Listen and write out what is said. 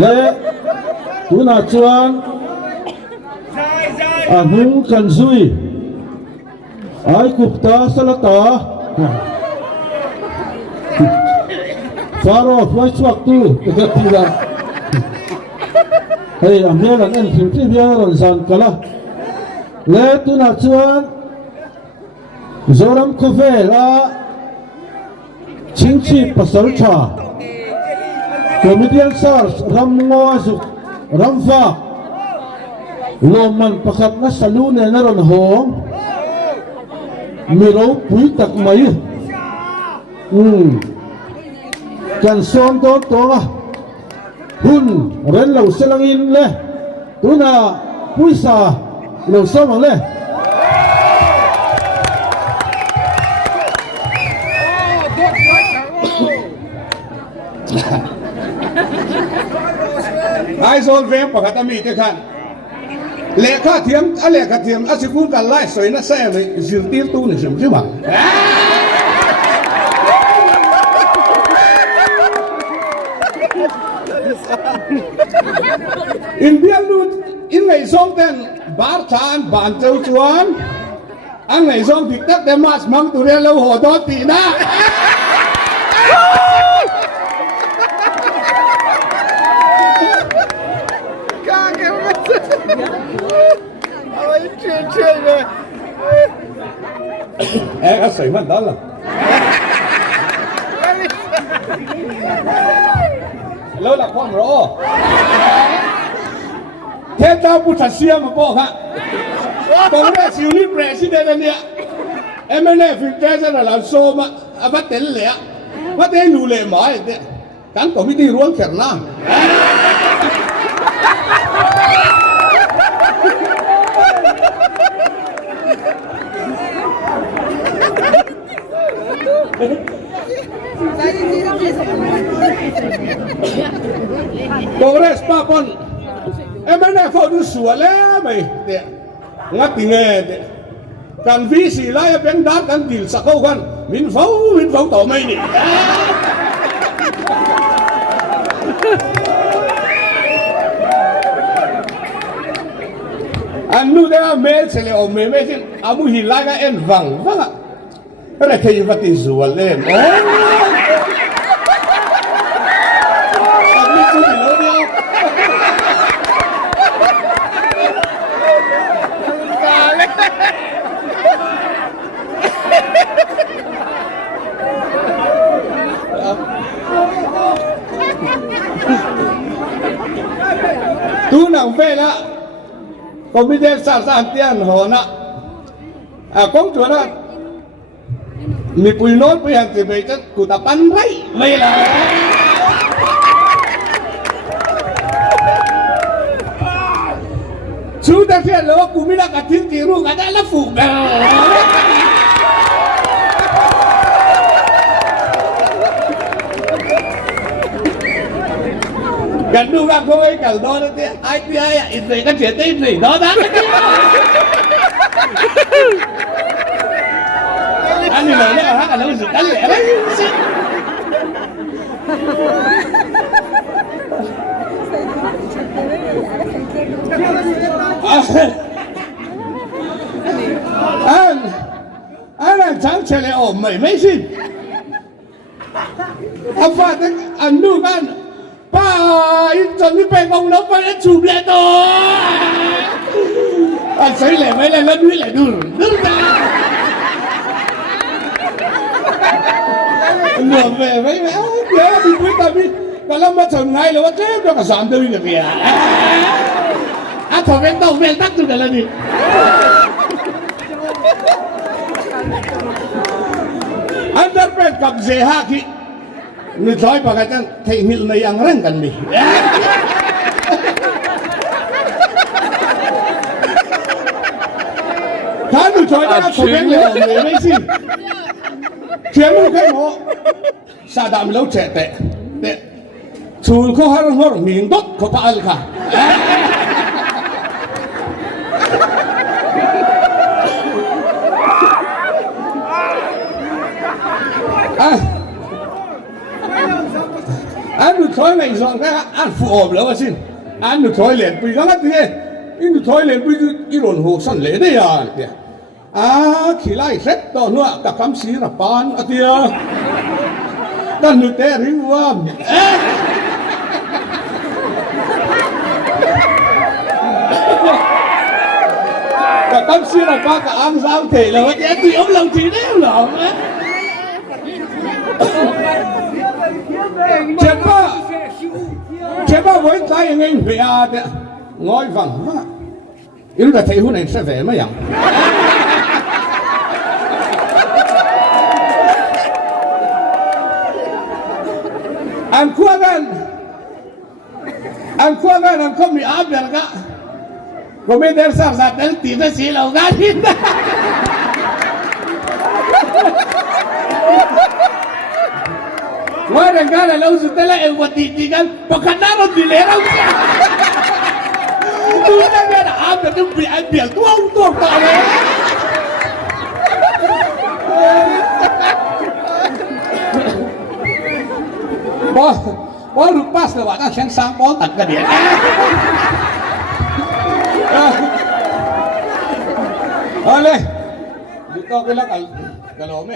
และตุนาจวนหุงกันซุยไอ้กุปตาสลัตาฟาโรห์ไว้ชวกตู้ก็ทีละเฮ้ยเมียกันเอ็นถึงที่เมียกันสันกันละและตุนาจวนจอรัมคอเฟล่าชิงชีปัสสาวะคอมมิดี้ซาร์รัมงอสุรัมฟ้าลมมันประคับนัสลูเนนรันหงมีเราปุยตักไม่กันซ้อมตัวหุ่นเรนเราเสลังอินเลยตัวน่ะปุยซาเราซ้อมเลยไอโซนเฟมปกติมีที่ขันเล็กข้าเทียมอะไรข้าเทียมอาศิกุนกันไล่สวยนะแซ่เลยสิร์ตีตู้นี่ใช่ไหมอินเดียนูอินไงส่งเต้นบาร์ชานบานเจ้าจวนอันไงส่งผิดตักเดมาสมังตุเรียนเราหัวโดนตีนะก็สวยมันด้านละแล้วหลักความรอเทพเจ้าพุทธเสียมาบอกฮะตอนแรกสิวนี่เปรสิเดนเนี่ยไม่แน่ฟิลเตอร์จะเราโซมาวัดเต็นเลยวัดเต็นดูเลยหมายเนี่ยการต่อวิธีร้วนแข็งน้ำKongres papon, mana kau tu suara mai, dek, ngati nge, dek, kan visi lah ya pengdat kan deal sakau kan, min fau tau mai ni. Anu dah mel sele o mesin, amu hilaga en vang, ada kayu pati suara, tu nang phê đó, còn bây giờ sao tiền họ nè, công chúa đó, mi bùi nốt bùi hàng thì bây giờ cụ ta bắn lấy, mày là, chú ta phiền là cụ mi là cả thiên kỳ luôn, cả đã là phụกันดูกันเขาไอ้กันโดนเนี่ยไอ้ที่ไอ้อินทรีย์ก็เสียตีนสิโดนนะอันนี้เลยเนี่ยฮะกันแล้วสุดกันเลยอันนั้นช่างเฉลี่ยออกไม่สิเอาฟาดอันดูกันป้าจนนี่เป็นองค์นกไปแล้วจูบเลยตัวอันใส่แหล่ไม่แหล่แล้วด้วยแหล่ดูนะเหนื่อยไปไม่เดี๋ยวพี่ปุ้ยตาพี่ก็แล้วมาถึงไงเลยว่าเจ๊ก็กระสานด้วยเนี่ยพี่ถอดเป็นต้องเป็นตั้งจุดอะไรนี่อันนั้นเป็นกับเซฮาคินี่ถอยไปกันเทมิลในยังเร่งกันดิถ้าหนูถอยก็ถูกเป็นเลยไม่สิเชื่อมึงแค่หมอซาดามแล้วเจ็ดแต่ชูเขาให้เราหมิ่นดดเขาพาเลยค่ะอัน anh được thói này rồi cái anh phù hợp lắm mà xin anh được thói liền bây giờ cái gì anh được thói liền bây giờ cái đồn hồ sân lễ đấy à khi lại hết đó nữa cả cắm xí là bán à tia đang được té riêng quá cả cắm xí là bán cả ăn sao thể là cái em bị ốm lòng chỉ đấy lòng á chế ba với cái anh về à đấy ngồi vắng yếu là thấy hôm nay sẽ về mấy dạng anh không bị áp được cả có mấy đứa sang sát đến tìm ra xí lâu gái đi ngoài đằng cái này lâu rồi tới lại em vật điกันเพราะขนาดเราดีแล้วดูนั่นเนี่ยอาบแต่ต้องเบียดตัวต่อเลยบอลูกปัสเลยว่าต้องเชียงซังบอลตัดกระเดียดเอาเลยดูต่อไปแล้วกันกระโหลกไหม